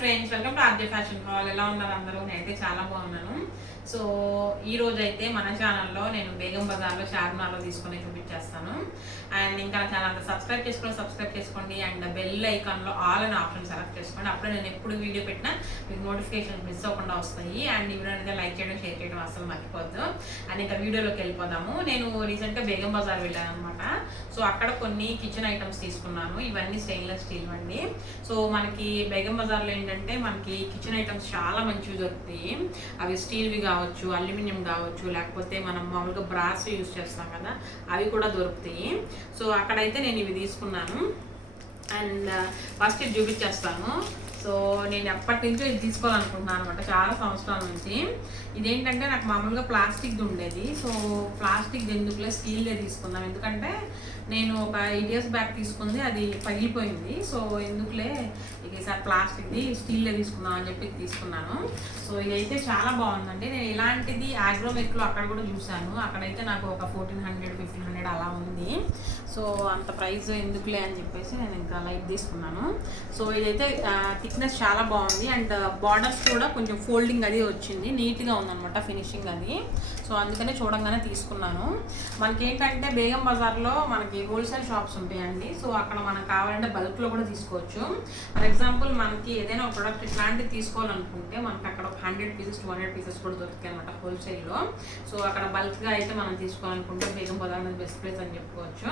Friends, welcome to RJ fashion hall. ఎలా ఉన్నారు అందరూ? నేనైతే చాలా బాగున్నాను. సో ఈ రోజు అయితే మన ఛానల్లో నేను బేగం బజార్లో చార్మినార్లో తీసుకొని చూపించేస్తాను. అండ్ ఇంకా నా ఛానల్ సబ్స్క్రైబ్ చేసుకోండి అండ్ బెల్ ఐకాన్లో ఆల్ అనే ఆప్షన్ సెలెక్ట్ చేసుకోండి. అప్పుడే నేను ఎప్పుడు వీడియో పెట్టినా మీకు నోటిఫికేషన్ మిస్ అవ్వకుండా వస్తాయి. అండ్ ఈ వీడియో అయితే లైక్ చేయడం, షేర్ చేయడం అసలు మర్చిపోద్దు. అండ్ ఇంకా వీడియోలోకి వెళ్ళిపోదాము. నేను రీసెంట్గా బేగం బజార్ వెళ్ళాను అనమాట. సో అక్కడ కొన్ని కిచెన్ ఐటమ్స్ తీసుకున్నాను. ఇవన్నీ స్టెయిన్లెస్ స్టీల్ అండి. సో మనకి బేగం బజార్లో ఏంటంటే మనకి కిచెన్ ఐటమ్స్ చాలా మంచివి దొరుకుతాయి. అవి స్టీల్వి కావచ్చు, అల్యూమినియం కావచ్చు, లేకపోతే మనం మామూలుగా బ్రాస్ యూజ్ చేస్తాం కదా, అవి కూడా దొరుకుతాయి. సో అక్కడైతే నేను ఇవి తీసుకున్నాను. అండ్ ఫస్ట్ ఇది చూపించేస్తాను. సో నేను ఎప్పటి నుంచో ఇది తీసుకోవాలనుకుంటున్నాను అనమాట, చాలా సంవత్సరాల నుంచి. ఇదేంటంటే నాకు మామూలుగా ప్లాస్టిక్ది ఉండేది. సో ప్లాస్టిక్ది ఎందుకులే, స్టీల్దే తీసుకుందాం. ఎందుకంటే నేను ఒక 8 years బ్యాక్ తీసుకుంది, అది పగిలిపోయింది. సో ఎందుకులే ఈసారి ప్లాస్టిక్ది, స్టీల్దే తీసుకుందాం అని చెప్పి తీసుకున్నాను. సో ఇదైతే చాలా బాగుందండి. నేను ఇలాంటిది ఆగ్రోమెక్లో అక్కడ కూడా చూశాను. అక్కడైతే నాకు ఒక 1400, 1500 అలా ఉంది. సో అంత ప్రైస్ ఎందుకులే అని చెప్పేసి నేను ఇంకా లైట్ తీసుకున్నాను. సో ఇదైతే థిక్నెస్ చాలా బాగుంది. అండ్ బార్డర్స్ కూడా కొంచెం ఫోల్డింగ్ అది వచ్చింది, నీట్గా ఉందన్నమాట ఫినిషింగ్ అది. సో అందుకనే చూడంగానే తీసుకున్నాను. మనకేంటంటే బేగం బజార్లో మనకి హోల్సేల్ షాప్స్ ఉంటాయండి. సో అక్కడ మనకు కావాలంటే బల్క్లో కూడా తీసుకోవచ్చు. ఫర్ ఎగ్జాంపుల్ మనకి ఏదైనా ఒక ప్రోడక్ట్ ఇట్లాంటివి తీసుకోవాలనుకుంటే మనకి అక్కడ ఒక 100 pieces, 200 pieces కూడా దొరుకుతాయి అనమాట హోల్సేల్లో. సో అక్కడ బల్క్గా అయితే మనం తీసుకోవాలనుకుంటే బేగం బజార్ అనేది బెస్ట్ ప్లేస్ అని చెప్పుకోవచ్చు.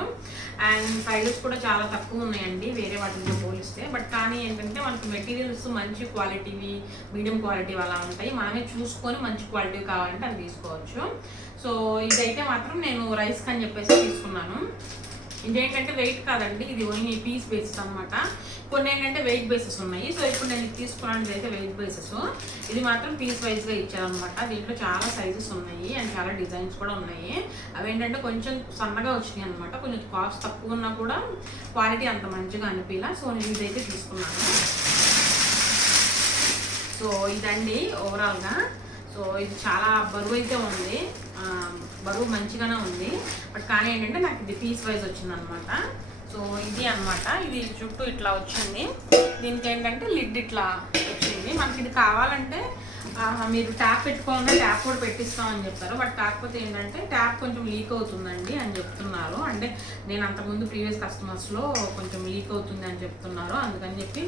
అండ్ ప్రైజెస్ కూడా చాలా తక్కువ ఉన్నాయండి వేరే వాటితో పోలిస్తే. బట్ కానీ ఏంటంటే మనకి మెటీరియల్స్ మంచి క్వాలిటీవి, మీడియం క్వాలిటీ అలా ఉంటాయి. మనమే చూసుకొని మంచి క్వాలిటీ కావాలంటే అది తీసుకోవచ్చు. సో ఇదైతే మాత్రం నేను రైస్ అని చెప్పేసి తీసుకున్నాను. ఇదేంటంటే వెయిట్ కాదండి, ఇది ఓన్లీ పీస్ బేసిస్ అనమాట. కొన్ని ఏంటంటే వెయిట్ బేసెస్ ఉన్నాయి. సో ఇప్పుడు నేను తీసుకున్నాను, ఇదైతే వెయిట్ బేసెస్. ఇది మాత్రం పీస్ వైజ్గా ఇచ్చారనమాట. దీంట్లో చాలా సైజెస్ ఉన్నాయి అండ్ చాలా డిజైన్స్ కూడా ఉన్నాయి. అవి ఏంటంటే కొంచెం సన్నగా వచ్చినాయి అనమాట. కొంచెం కాస్ట్ తక్కువ ఉన్నా కూడా క్వాలిటీ అంత మంచిగా అనిపించలా. సో నేను ఇదైతే తీసుకున్నాను. సో ఇదండి ఓవరాల్గా. సో ఇది చాలా బరువు అయితే ఉంది, బరువు మంచిగానే ఉంది. బట్ కానీ ఏంటంటే నాకు ఇది పీస్ వైజ్ వచ్చిందనమాట. సో ఇది అనమాట, ఇది చుట్టూ ఇట్లా వచ్చింది. దీనికి ఏంటంటే లిడ్ ఇట్లా వచ్చింది. మనకి ఇది కావాలంటే మీరు ట్యాప్ పెట్టుకోవాలంటే ట్యాప్ కూడా పెట్టిస్తామని చెప్తారు. బట్ కాకపోతే ఏంటంటే ట్యాప్ కొంచెం లీక్ అవుతుందండి అని చెప్తున్నారు. అంటే నేను అంతకుముందు ప్రీవియస్ కస్టమర్స్లో కొంచెం లీక్ అవుతుంది అని చెప్తున్నారు. అందుకని చెప్పి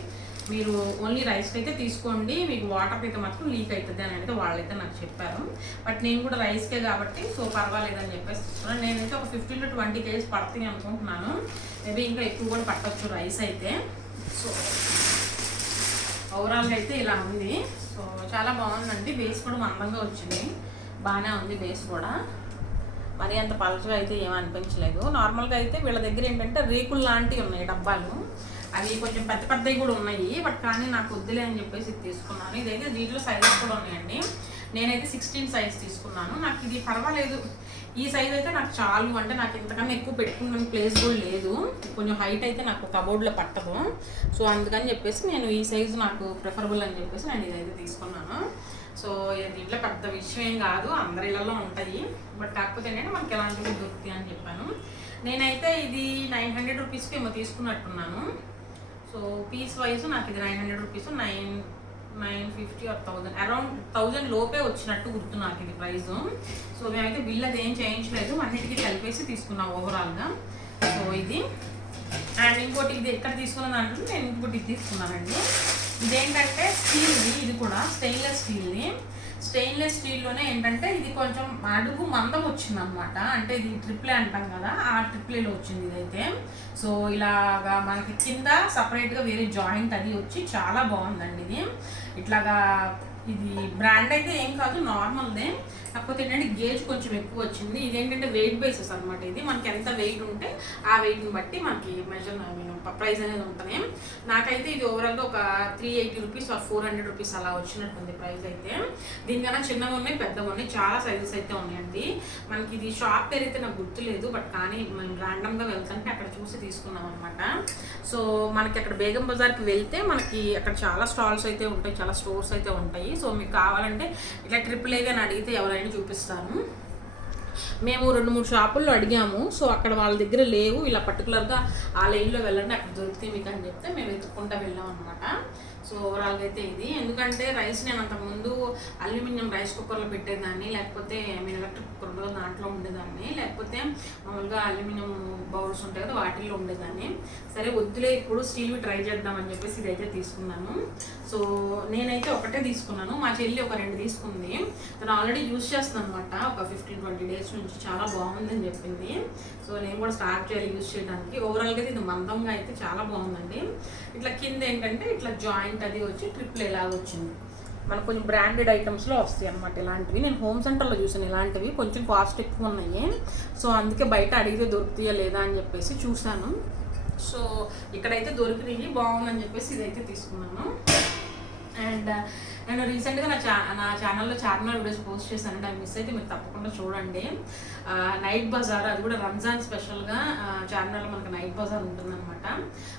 మీరు ఓన్లీ రైస్కి అయితే తీసుకోండి, మీకు వాటర్కి అయితే మాత్రం లీక్ అవుతుంది అని అయితే వాళ్ళైతే నాకు చెప్పారు. బట్ నేను కూడా రైస్కే కాబట్టి సో పర్వాలేదని చెప్పేసి తీసుకున్నాను. నేనైతే ఒక 15 to 20 kgs పడుతుంది అనుకుంటున్నాను. మేబీ ఇంకా ఎక్కువ కూడా పట్టవచ్చు రైస్ అయితే. సో ఓవరాల్గా అయితే ఇలా ఉంది. సో చాలా బాగుందండి. బేస్ కూడా మందంగా వచ్చింది, బాగానే ఉంది బేస్ కూడా. మరి అంత పలచగా అయితే ఏమనిపించలేదు. నార్మల్గా అయితే వీళ్ళ దగ్గర ఏంటంటే రేకులు లాంటివి ఉన్నాయి డబ్బాలు, అవి కొంచెం పెద్ద పెద్దవి కూడా ఉన్నాయి. బట్ కానీ నాకు వద్దులే అని చెప్పేసి తీసుకున్నాను. ఇదైతే దీంట్లో సైజెస్ కూడా ఉన్నాయండి. నేనైతే 16 size తీసుకున్నాను. నాకు ఇది పర్వాలేదు, ఈ సైజ్ అయితే నాకు చాలు. అంటే నాకు ఇంతకన్నా ఎక్కువ పెట్టుకున్న ప్లేస్ కూడా లేదు, కొంచెం హైట్ అయితే నాకు కబోర్డ్లో పట్టదు. సో అందుకని చెప్పేసి నేను ఈ సైజు నాకు ప్రిఫరబుల్ అని చెప్పేసి నేను ఇదైతే తీసుకున్నాను. సో దీంట్లో పెద్ద విషయం ఏం కాదు, అందరి ఇళ్ళలో ఉంటాయి. బట్ కాకపోతే ఏంటంటే మనకి ఎలాంటివి దొరుకుతాయి అని చెప్పాను. నేనైతే ఇది 900 rupeesకి ఏమో తీసుకున్నట్టున్నాను. సో పీస్ వైజ్ నాకు ఇది 900 rupees, 950 or 1000, అరౌండ్ 1000 లోపే వచ్చినట్టు గుర్తు నాకు ఇది ప్రైస్. సో మేమైతే బిల్ అది ఏం చేయించలేదు, అన్నిటికీ కలిపేసి తీసుకున్నాం ఓవరాల్గా. సో ఇది అండ్ ఇంకోటి ఇది ఎక్కడ తీసుకున్నాను అంటే నేను ఇంకోటి ఇది తీసుకున్నానండి. ఇదేంటంటే స్టీల్ది, ఇది కూడా స్టెయిన్లెస్ స్టీల్ది. స్టెయిన్లెస్ స్టీల్లోనే ఏంటంటే ఇది కొంచెం అడుగు మందం వచ్చింది అనమాట. అంటే ఇది ట్రిప్లే అంటాం కదా, ఆ ట్రిప్లేలో వచ్చింది ఇదైతే. సో ఇలాగా మనకి కింద సపరేట్గా వేరే జాయింట్ అది వచ్చి చాలా బాగుందండి ఇది. ఇట్లాగా ఇది బ్రాండ్ అయితే ఏం కాదు, నార్మల్దే. కాకపోతే ఏంటంటే గేజ్ కొంచెం ఎక్కువ వచ్చింది. ఇదేంటంటే వెయిట్ బేసిస్ అనమాట. ఇది మనకి ఎంత వెయిట్ ఉంటే ఆ వెయిట్ని బట్టి మనకి ప్రైస్ అనేది ఉంటుంది. నాకైతే ఇది ఓవరాల్గా ఒక 380 rupees or 400 rupees అలా వచ్చినట్టుంది ప్రైస్ అయితే. దీనికన్నా చిన్నగా ఉన్నాయి, పెద్దగా ఉన్నాయి, చాలా సైజెస్ అయితే ఉన్నాయండి. మనకి ఇది షాప్ పేరు అయితే నాకు గుర్తులేదు. బట్ కానీ మేము ర్యాండమ్గా వెళ్తుంటే అక్కడ చూసి తీసుకున్నాం అనమాట. సో మనకి అక్కడ బేగం బజార్కి వెళ్తే మనకి అక్కడ చాలా స్టాల్స్ అయితే ఉంటాయి, చాలా స్టోర్స్ అయితే ఉంటాయి. సో మీకు కావాలంటే ఇట్లా ట్రిపుల్ ఏవి అని అడిగితే ఎవరైనా చూపిస్తాను. మేము 2-3 షాపుల్లో అడిగాము. సో అక్కడ వాళ్ళ దగ్గర లేవు, ఇలా పర్టికులర్గా ఆ లైన్లో వెళ్ళండి అక్కడ దొరికితే మీకు అని చెప్తే మేము వెతుక్కుంటూ వెళ్ళాం అనమాట. సో ఓవరాల్గా అయితే ఇది. ఎందుకంటే రైస్ నేను అంతకుముందు అల్యూమినియం రైస్ కుక్కర్లో పెట్టేదాన్ని, లేకపోతే ఎలక్ట్రిక్ కుక్కర్లో దాంట్లో ఉండేదాన్ని, లేకపోతే మామూలుగా అల్యూమినియం బౌల్స్ ఉంటాయి కదా వాటిల్లో ఉండేదాన్ని. సరే వద్దులే ఇప్పుడు స్టీల్వి ట్రై చేద్దామని చెప్పేసి ఇదైతే తీసుకున్నాను. సో నేనైతే ఒకటే తీసుకున్నాను, మా చెల్లి ఒక 2 తీసుకుంది. తను ఆల్రెడీ యూజ్ చేస్తుంది అనమాట, ఒక 15-20 డేస్ నుంచి. చాలా బాగుందని చెప్పింది. సో నేను కూడా స్టార్ట్ చేయాలి యూజ్ చేయడానికి. ఓవరాల్గా అయితే ఇది మందంగా అయితే చాలా బాగుందండి. ఇట్లా కింద ఏంటంటే ఇట్లా జాయింట్ అది వచ్చి ట్రిపుల్ ఎలాగ వచ్చింది. మనకు కొంచెం బ్రాండెడ్ ఐటమ్స్లో వస్తాయి అనమాట ఇలాంటివి. నేను హోమ్ సెంటర్లో చూసాను ఇలాంటివి, కొంచెం కాస్ట్ ఎక్కువ ఉన్నాయి. సో అందుకే బయట అడిగితే దొరుకుతాయా లేదా అని చెప్పేసి చూశాను. సో ఇక్కడైతే దొరికినాయి, బాగుందని చెప్పేసి ఇదైతే తీసుకున్నాను. అండ్ నేను రీసెంట్గా నా ఛానల్లో చార్మినార్ వీడియోస్ పోస్ట్ చేశానండి, అవి మిస్ అయితే మీరు తప్పకుండా చూడండి. నైట్ బజార్, అది కూడా రంజాన్ స్పెషల్గా చార్మినార్లో మనకి నైట్ బజార్ ఉంటుందన్నమాట.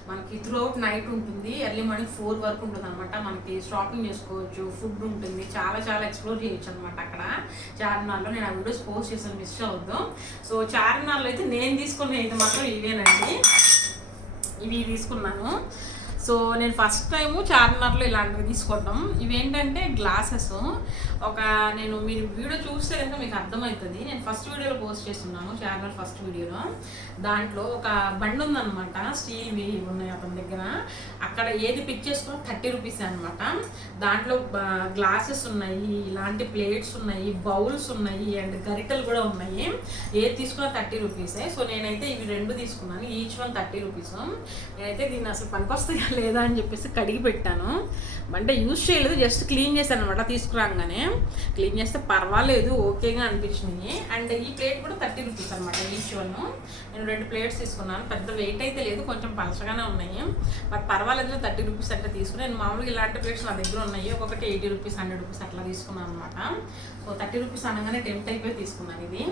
మనకి త్రూఅవుట్ నైట్ ఉంటుంది, ఎర్లీ మార్నింగ్ 4 వరకు ఉంటుంది అనమాట. మనకి షాపింగ్ చేసుకోవచ్చు, ఫుడ్ ఉంటుంది, చాలా చాలా ఎక్స్ప్లోర్ చేయొచ్చు అనమాట అక్కడ చార్మినార్లో. నేను ఆ వీడియోస్ పోస్ట్ చేశాను, మిస్ అవ్వద్దు. సో చార్మినార్లో అయితే నేను తీసుకునే అయితే మాత్రం ఇవేనండి, ఇవి తీసుకున్నాను. సో నేను ఫస్ట్ టైము చార్మినార్లో ఇలాంటివి తీసుకోవటం. ఇవేంటంటే గ్లాసెస్. నేను మీరు వీడియో చూస్తే కనుక మీకు అర్థమవుతుంది. నేను ఫస్ట్ వీడియోలో పోస్ట్ చేస్తున్నాను, చార్మినార్ ఫస్ట్ వీడియోలో. దాంట్లో ఒక బండి ఉందన్నమాట, స్టీల్వి ఉన్నాయి అతని దగ్గర. అక్కడ ఏది పిక్ చేసుకున్నా 30 రూపీస్ అనమాట. దాంట్లో గ్లాసెస్ ఉన్నాయి, ఇలాంటి ప్లేట్స్ ఉన్నాయి, బౌల్స్ ఉన్నాయి, అండ్ గరిటెలు కూడా ఉన్నాయి. ఏది తీసుకున్నా 30 రూపీసే. సో నేనైతే ఇవి 2 తీసుకున్నాను, ఈచ్ వన్ 30 రూపీస్. నేనైతే దీన్ని అసలు పనికొస్తాయా లేదా అని చెప్పేసి కడిగి పెట్టాను. అంటే యూజ్ చేయలేదు, జస్ట్ క్లీన్ చేశాను అనమాట. తీసుకురాగానే క్లీన్ చేస్తే పర్వాలేదు, ఓకేగా అనిపించినాయి. అండ్ ఈ ప్లేట్ కూడా 30 రూపీస్ అనమాట ఈచ్ వన్. నేను 2 ప్లేట్స్ తీసుకున్నాను, పెద్ద వెయిట్ అయితే లేదు, కొంచెం పలచగానే ఉన్నాయి, బట్ పర్వాలేదు. 30 రూపీస్ అంటే తీసుకుని నేను మామూలుగా ఇలాంటి ప్లేట్స్ నా దగ్గర ఉన్నాయి, ఒక్కొక్కటి 80 రూపీస్ 100 రూపీస్ అట్లా తీసుకున్నాను అనమాట. సో 30 రూపీస్ అనగానే టెంప్ట్ అయిపోయి తీసుకున్నాను ఇవి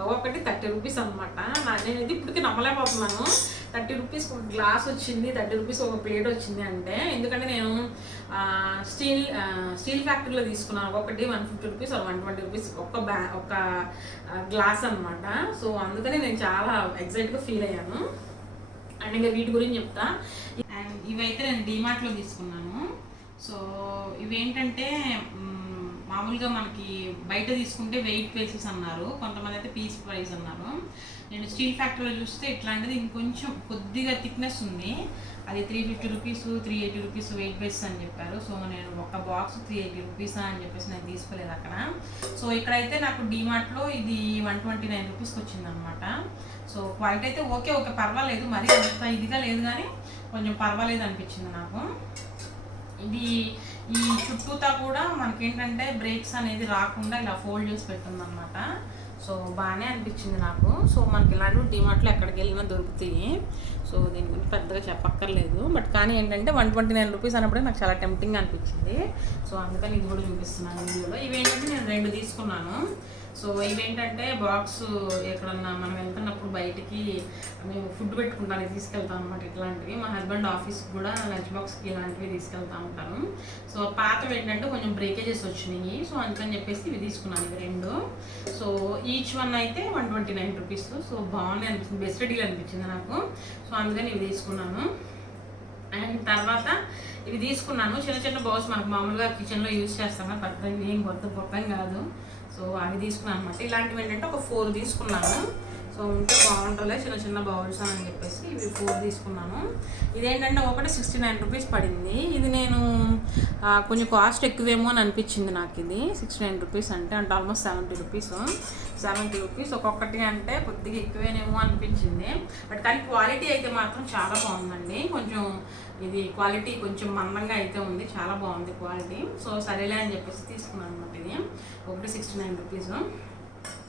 ఒక్కొక్కటి 30 రూపీస్ అనమాట. నేను ఇది ఇప్పటికీ నమ్మలేకపోతున్నాను. 30 రూపీస్ ఒక గ్లాస్ వచ్చింది, 30 రూపీస్ ఒక ప్లేట్ వచ్చింది అంటే. ఎందుకంటే నేను స్టీల్ ఫ్యాక్టరీలో తీసుకున్నాను, ఒక్కొక్కటి 150 రూపీస్ 120 రూపీస్ ఒక గ్లాస్ అనమాట. సో అందుకని నేను చాలా ఎక్సైట్గా ఫీల్ అయ్యాను. అండ్ ఇంకా వీటి గురించి చెప్తా. అండ్ ఇవైతే నేను డీమార్ట్లో తీసుకున్నాను. సో ఇవేంటంటే మామూలుగా మనకి బయట తీసుకుంటే వెయిట్ బేసిస్ అన్నారు, కొంతమంది అయితే పీస్ ప్రైస్ అన్నారు. నేను స్టీల్ ఫ్యాక్టరీలో చూస్తే ఇట్లాంటిది ఇంకొంచెం కొద్దిగా థిక్నెస్ ఉంది, అది 350 రూపీస్ 380 రూపీస్ వెయిట్ బేసిస్ అని చెప్పారు. సో నేను ఒక బాక్స్ 380 రూపీస్ అని చెప్పేసి నేను తీసుకోలేదు అక్కడ. సో ఇక్కడైతే నాకు డీమార్ట్లో ఇది 129 రూపీస్కి వచ్చింది అనమాట. సో క్వాలిటీ అయితే ఓకే పర్వాలేదు, మరీ అంత ఇదిగా లేదు కానీ కొంచెం పర్వాలేదు అనిపించింది నాకు. ఈ చుట్టూతా కూడా మనకేంటంటే బ్రేక్స్ అనేది రాకుండా ఇలా ఫోల్డ్ చేసి పెట్టిందనమాట. సో బాగానే అనిపించింది నాకు. సో మనకి ఇలాంటివి డీమార్ట్లో ఎక్కడికి వెళ్ళినా దొరుకుతాయి. సో దీని గురించి పెద్దగా చెప్పక్కర్లేదు, బట్ కానీ ఏంటంటే 129 రూపీస్ అన్నప్పుడే నాకు చాలా టెంప్టింగ్ అనిపించింది. సో అందుకని ఇది కూడా చూపిస్తున్నాను వీడియోలో. ఇవేంటంటే నేను 2 తీసుకున్నాను. సో ఇవేంటంటే బాక్స్ ఎక్కడన్నా మనం వెళ్తున్నప్పుడు బయటికి మేము ఫుడ్ పెట్టుకుంటానికి తీసుకెళ్తాం అనమాట. ఇట్లాంటివి మా హస్బెండ్ ఆఫీస్కి కూడా లంచ్ బాక్స్కి ఇలాంటివి తీసుకెళ్తూ ఉంటాను. సో పాతవి ఏంటంటే కొంచెం బ్రేకేజెస్ వచ్చినాయి, సో అందుకని చెప్పేసి ఇవి తీసుకున్నాను, ఇవి 2. సో ఈచ్ వన్ అయితే 129 రూపీస్. సో బాగుంది అనిపించింది, బెస్ట్ డీల్ అనిపించింది నాకు. సో అందుకని ఇవి తీసుకున్నాను. అండ్ తర్వాత ఇవి తీసుకున్నాను చిన్న చిన్న బౌల్స్, మనకు మామూలుగా కిచెన్లో యూజ్ చేస్తాను, పెద్ద ఏం గొప్పం కాదు. సో అవి తీసుకున్నాను అనమాట. ఇలాంటివి ఏంటంటే ఒక 4 తీసుకున్నాను. సో ఉంటే బాగుంటుందిలే చిన్న చిన్న బౌల్స్ అని చెప్పేసి ఇవి 4 తీసుకున్నాను. ఇదేంటంటే ఒకటి 69 రూపీస్ పడింది. ఇది నేను కొంచెం కాస్ట్ ఎక్కువేమో అని అనిపించింది నాకు. ఇది 69 రూపీస్ అంటే ఆల్మోస్ట్ 70 రూపీస్ ఒక్కొక్కటి అంటే కొద్దిగా ఎక్కువేనేమో అనిపించింది. బట్ కానీ క్వాలిటీ అయితే మాత్రం చాలా బాగుందండి. కొంచెం ఇది క్వాలిటీ కొంచెం మందంగా అయితే ఉంది, చాలా బాగుంది క్వాలిటీ. సో సరేలే అని చెప్పేసి తీసుకున్నాను అనమాట. ఇది ఒకటి 69 రూపీస్.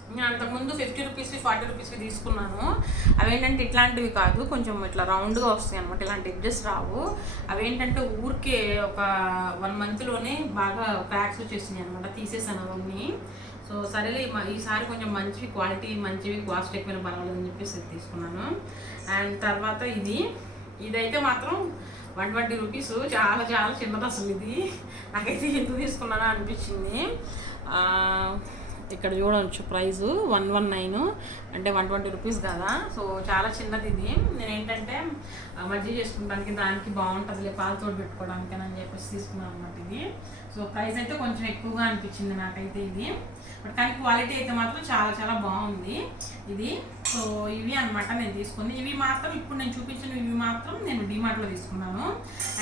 నేను అంతకుముందు 50 రూపీస్ 40 రూపీస్ తీసుకున్నాను. అవేంటంటే ఇట్లాంటివి కాదు, కొంచెం ఇట్లా రౌండ్గా వస్తాయి అనమాట, ఇలాంటి ఎడ్జెస్ రావు. అవేంటంటే ఊరికే ఒక 1 మంత్లోనే బాగా ప్యాక్స్ వచ్చేసినాయి అనమాట, తీసేసాను అవన్నీ. సో సరేలే ఈసారి కొంచెం మంచివి క్వాలిటీ మంచివి కాస్ట్ ఎక్కువైనా పర్వాలేదు అని చెప్పేసి తీసుకున్నాను. అండ్ తర్వాత ఇదైతే మాత్రం 120 రూపీస్, చాలా చాలా చిన్నది అసలు. ఇది నాకైతే ఎందుకు తీసుకున్నానో అనిపించింది. ఇక్కడ చూడవచ్చు ప్రైజు 119 అంటే 120 రూపీస్ కదా. సో చాలా చిన్నది ఇది. నేను ఏంటంటే మజ్జిగ చేసుకోవడానికి దానికి బాగుంటుందిలే పాలతో పెట్టుకోవడానికి అని చెప్పేసి తీసుకున్నాను అనమాట ఇది. సో ప్రైస్ అయితే కొంచెం ఎక్కువగా అనిపించింది నాకైతే ఇది, బట్ కానీ క్వాలిటీ అయితే మాత్రం చాలా చాలా బాగుంది ఇది. సో ఇవి అనమాట నేను తీసుకుంది. ఇవి మాత్రం ఇప్పుడు నేను చూపించిన ఇవి మాత్రం నేను డిమార్ట్లో తీసుకున్నాను.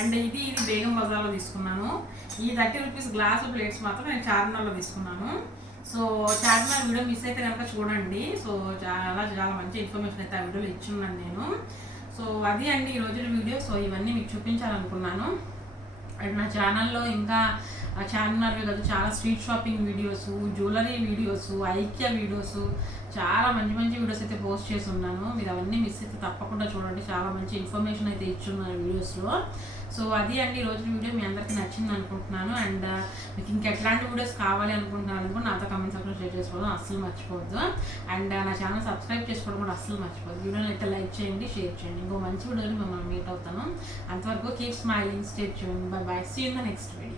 అండ్ ఇది బేగం బజార్లో తీసుకున్నాను. ఈ 30 రూపీస్ గ్లాస్ ప్లేట్స్ మాత్రం నేను చార్మినార్లో తీసుకున్నాను. సో చార్మినార్ వీడియో మిస్ అయితే కనుక చూడండి. సో చాలా చాలా మంచి ఇన్ఫర్మేషన్ అయితే ఆ వీడియోలో ఇచ్చున్నాను నేను. సో అది అండి ఈరోజు వీడియో. సో ఇవన్నీ మీకు చూపించాలనుకున్నాను. అండ్ నా ఛానల్లో ఇంకా చార్మినార్వి కాదు చాలా street shopping videos, jewellery videos, ఐక్య వీడియోస్, చాలా మంచి మంచి వీడియోస్ అయితే పోస్ట్ చేసి ఉన్నాను. మీరు అవన్నీ మిస్ అయితే తప్పకుండా చూడండి. చాలా మంచి ఇన్ఫర్మేషన్ అయితే ఇచ్చున్నాను వీడియోస్లో. సో అది అండి ఈరోజు వీడియో. మీ అందరికీ నచ్చింది అనుకుంటున్నాను. అండ్ మీకు ఇంకా ఎట్లాంటి వీడియోస్ కావాలి అనుకుంటున్నాను కూడా నాతో కమెంట్ సెక్షన్లో షేర్ చేసుకోవడం అస్సలు మర్చిపోవద్దు. అండ్ నా ఛానల్ సబ్స్క్రైబ్ చేసుకోవడం కూడా అస్సలు మర్చిపోవద్దు. వీడియోని అయితే లైక్ చేయండి, షేర్ చేయండి. ఇంకో మంచి వీడియోని మిమ్మల్ని మీట్ అవుతాను. అంతవరకు keep smiling, stay tuned, bye bye, see in the next video.